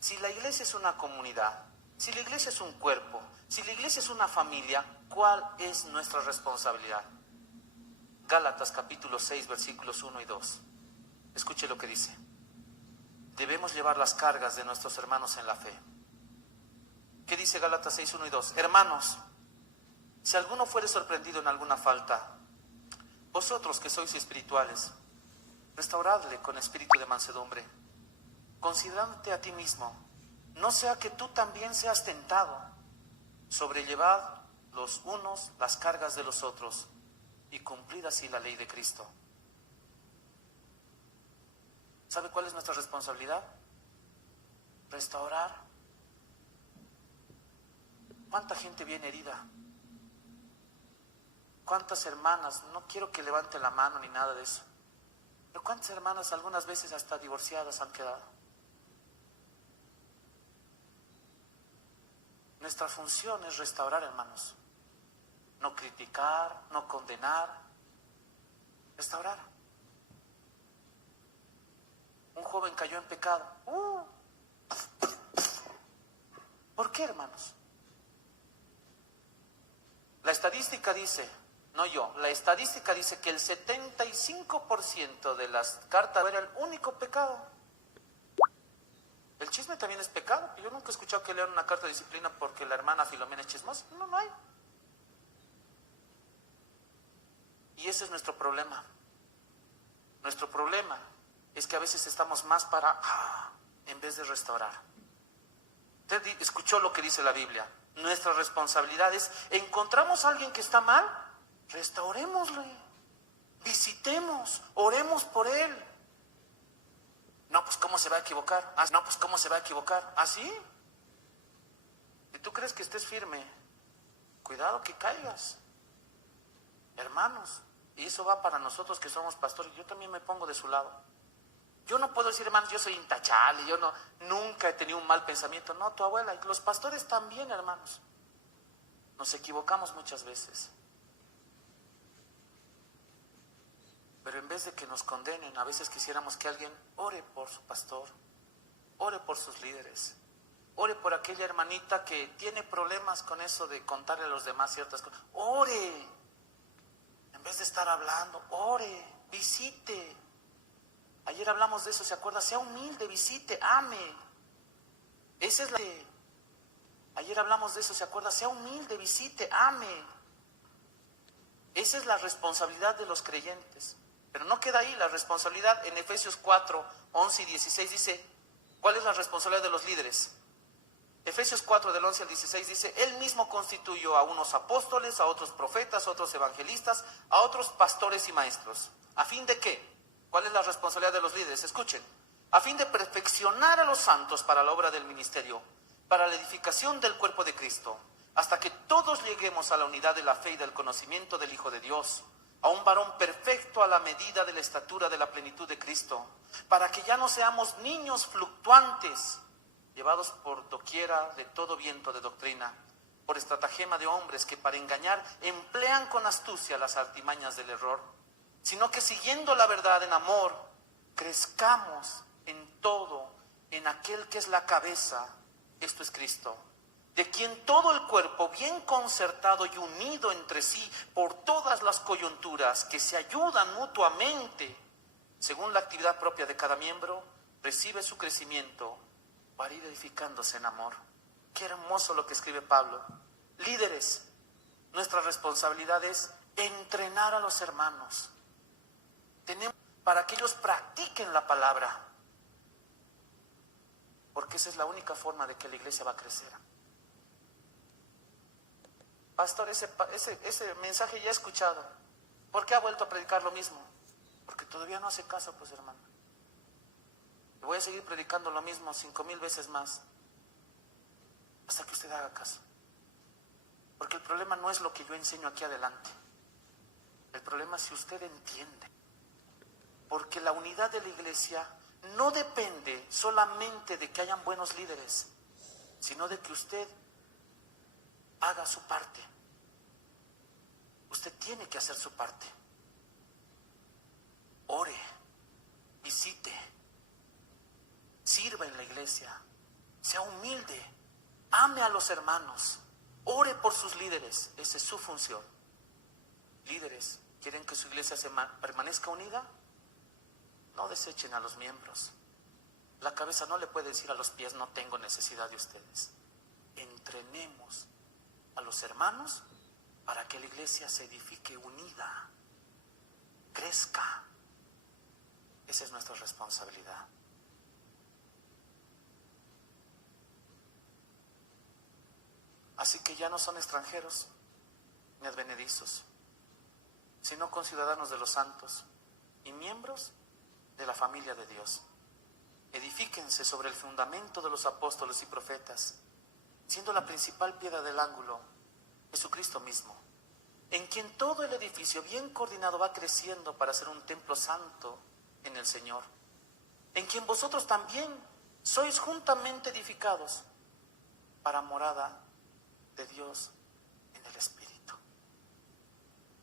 si la iglesia es una comunidad, si la iglesia es un cuerpo, si la iglesia es una familia, ¿cuál es nuestra responsabilidad? Gálatas capítulo 6, versículos 1 y 2. Escuche lo que dice. Debemos llevar las cargas de nuestros hermanos en la fe. ¿Qué dice Gálatas 6, 1 y 2? Hermanos, si alguno fuere sorprendido en alguna falta, vosotros que sois espirituales, restauradle con espíritu de mansedumbre, considerándote a ti mismo, no sea que tú también seas tentado. Sobrellevad los unos las cargas de los otros y cumplid así la ley de Cristo. ¿Sabe cuál es nuestra responsabilidad? Restaurar. ¿Cuánta gente viene herida? ¿Cuántas hermanas? No quiero que levante la mano ni nada de eso. Pero ¿cuántas hermanas algunas veces hasta divorciadas han quedado? Nuestra función es restaurar, hermanos. No criticar, no condenar. Restaurar. Un joven cayó en pecado. ¿Por qué, hermanos? La estadística dice, no yo, la estadística dice que el 75% de las cartas era el único pecado. El chisme también es pecado. Yo nunca he escuchado que lean una carta de disciplina porque la hermana Filomena es chismosa. No, no hay. Y ese es nuestro problema. Nuestro problema es que a veces estamos más para en vez de restaurar. Usted escuchó lo que dice la Biblia. Nuestra responsabilidad es, encontramos a alguien que está mal, restaurémosle, visitemos, oremos por él. No, pues ¿cómo se va a equivocar? No, pues ¿cómo se va a equivocar? ¿Así? Si tú crees que estés firme, cuidado que caigas. Hermanos, y eso va para nosotros que somos pastores. Yo también me pongo de su lado. Yo no puedo decir, hermanos, yo soy intachable, yo nunca he tenido un mal pensamiento. No, tu abuela, y los pastores también, hermanos. Nos equivocamos muchas veces. Pero en vez de que nos condenen, a veces quisiéramos que alguien ore por su pastor, ore por sus líderes, ore por aquella hermanita que tiene problemas con eso de contarle a los demás ciertas cosas. Ore, en vez de estar hablando, ore, visite. Ayer hablamos de eso, ¿se acuerda? Sea humilde, visite, ame. Esa es la... Ayer hablamos de eso, ¿se acuerda? Sea humilde, visite, ame. Esa es la responsabilidad de los creyentes. Pero no queda ahí, la responsabilidad en Efesios 4, 11 y 16 dice, ¿cuál es la responsabilidad de los líderes? Efesios 4 del 11 al 16 dice, Él mismo constituyó a unos apóstoles, a otros profetas, a otros evangelistas, a otros pastores y maestros. ¿A fin de qué? ¿Cuál es la responsabilidad de los líderes? Escuchen, a fin de perfeccionar a los santos para la obra del ministerio, para la edificación del cuerpo de Cristo, hasta que todos lleguemos a la unidad de la fe y del conocimiento del Hijo de Dios, a un varón perfecto a la medida de la estatura de la plenitud de Cristo, para que ya no seamos niños fluctuantes, llevados por doquiera de todo viento de doctrina, por estratagema de hombres que para engañar emplean con astucia las artimañas del error, sino que siguiendo la verdad en amor, crezcamos en todo, en aquel que es la cabeza, esto es Cristo, de quien todo el cuerpo, bien concertado y unido entre sí por todas las coyunturas que se ayudan mutuamente, según la actividad propia de cada miembro, recibe su crecimiento para ir edificándose en amor. Qué hermoso lo que escribe Pablo. Líderes, nuestra responsabilidad es entrenar a los hermanos. Tenemos para que ellos practiquen la palabra, porque esa es la única forma de que la iglesia va a crecer. pastor, ese mensaje ya he escuchado. ¿Por qué ha vuelto a predicar lo mismo? Porque todavía no hace caso, pues hermano. Voy a seguir predicando lo mismo 5,000 veces más hasta que usted haga caso. Porque el problema no es lo que yo enseño aquí adelante. El problema es si usted entiende. Porque la unidad de la iglesia no depende solamente de que hayan buenos líderes, sino de que usted haga su parte. Usted tiene que hacer su parte. Ore, visite, sirva en la iglesia, sea humilde, ame a los hermanos, ore por sus líderes. Esa es su función. Líderes, ¿quieren que su iglesia permanezca unida? No desechen a los miembros. La cabeza no le puede decir a los pies, no tengo necesidad de ustedes. Entrenemos a los hermanos para que la iglesia se edifique unida, crezca. Esa es nuestra responsabilidad. Así que ya no son extranjeros ni advenedizos, sino conciudadanos de los santos y miembros de la familia de Dios. Edifíquense sobre el fundamento de los apóstoles y profetas, siendo la principal piedra del ángulo Jesucristo mismo, en quien todo el edificio bien coordinado va creciendo para ser un templo santo en el Señor, en quien vosotros también sois juntamente edificados para morada de Dios en el Espíritu.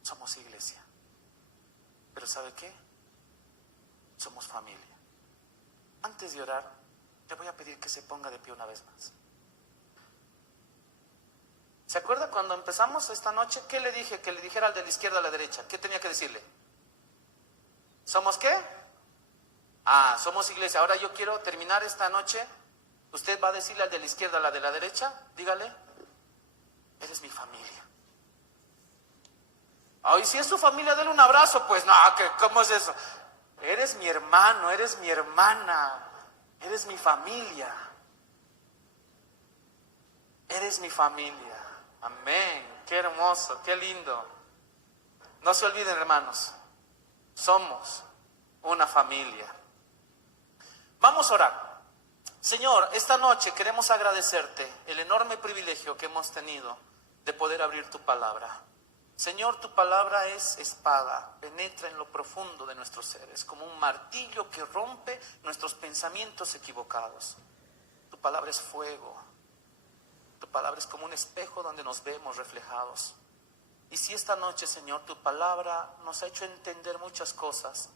Somos iglesia, pero ¿sabe qué? Somos familia. Antes de orar, le voy a pedir que se ponga de pie una vez más. ¿Se acuerda cuando empezamos esta noche? ¿Qué le dije? Que le dijera al de la izquierda a la derecha. ¿Qué tenía que decirle? ¿Somos qué? Somos iglesia. Ahora yo quiero terminar esta noche. Usted va a decirle al de la izquierda a la de la derecha. Dígale, eres mi familia. Y si es su familia, dele un abrazo. Pues no, ¿cómo es eso? Eres mi hermano, eres mi hermana, eres mi familia. Eres mi familia. Amén. Qué hermoso, qué lindo. No se olviden, hermanos, somos una familia. Vamos a orar. Señor, esta noche queremos agradecerte el enorme privilegio que hemos tenido de poder abrir tu palabra. Señor, tu palabra es espada, penetra en lo profundo de nuestros seres, como un martillo que rompe nuestros pensamientos equivocados. Tu palabra es fuego, tu palabra es como un espejo donde nos vemos reflejados. Y si esta noche, Señor, tu palabra nos ha hecho entender muchas cosas,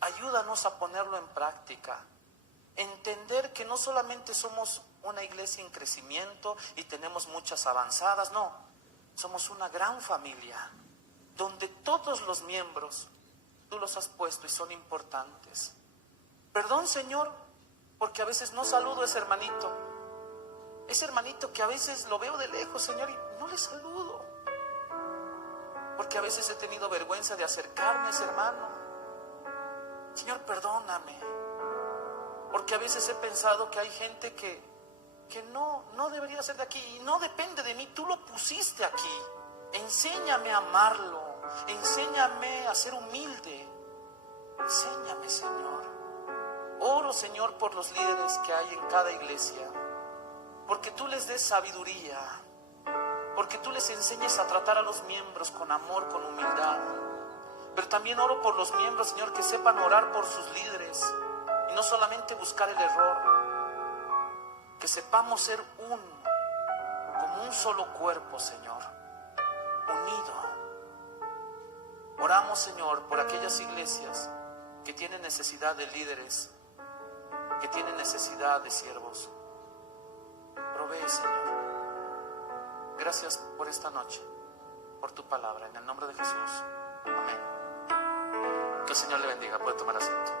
ayúdanos a ponerlo en práctica. Entender que no solamente somos una iglesia en crecimiento y tenemos muchas avanzadas, no. Somos una gran familia, donde todos los miembros, tú los has puesto y son importantes. Perdón, Señor, porque a veces no saludo a ese hermanito que a veces lo veo de lejos, Señor, y no le saludo. Porque a veces he tenido vergüenza de acercarme a ese hermano. Señor, perdóname, porque a veces he pensado que hay gente que no debería ser de aquí y no depende de mí, tú lo pusiste aquí. Enséñame a amarlo, enséñame a ser humilde, enséñame, Señor. Oro, Señor, por los líderes que hay en cada iglesia, porque tú les des sabiduría, porque tú les enseñes a tratar a los miembros con amor, con humildad. Pero también oro por los miembros, Señor, que sepan orar por sus líderes y no solamente buscar el error. Que sepamos ser como un solo cuerpo, Señor, unido. Oramos, Señor, por aquellas iglesias que tienen necesidad de líderes, que tienen necesidad de siervos. Provee, Señor. Gracias por esta noche, por tu palabra, en el nombre de Jesús. Amén. Que el Señor le bendiga. Puede tomar asiento.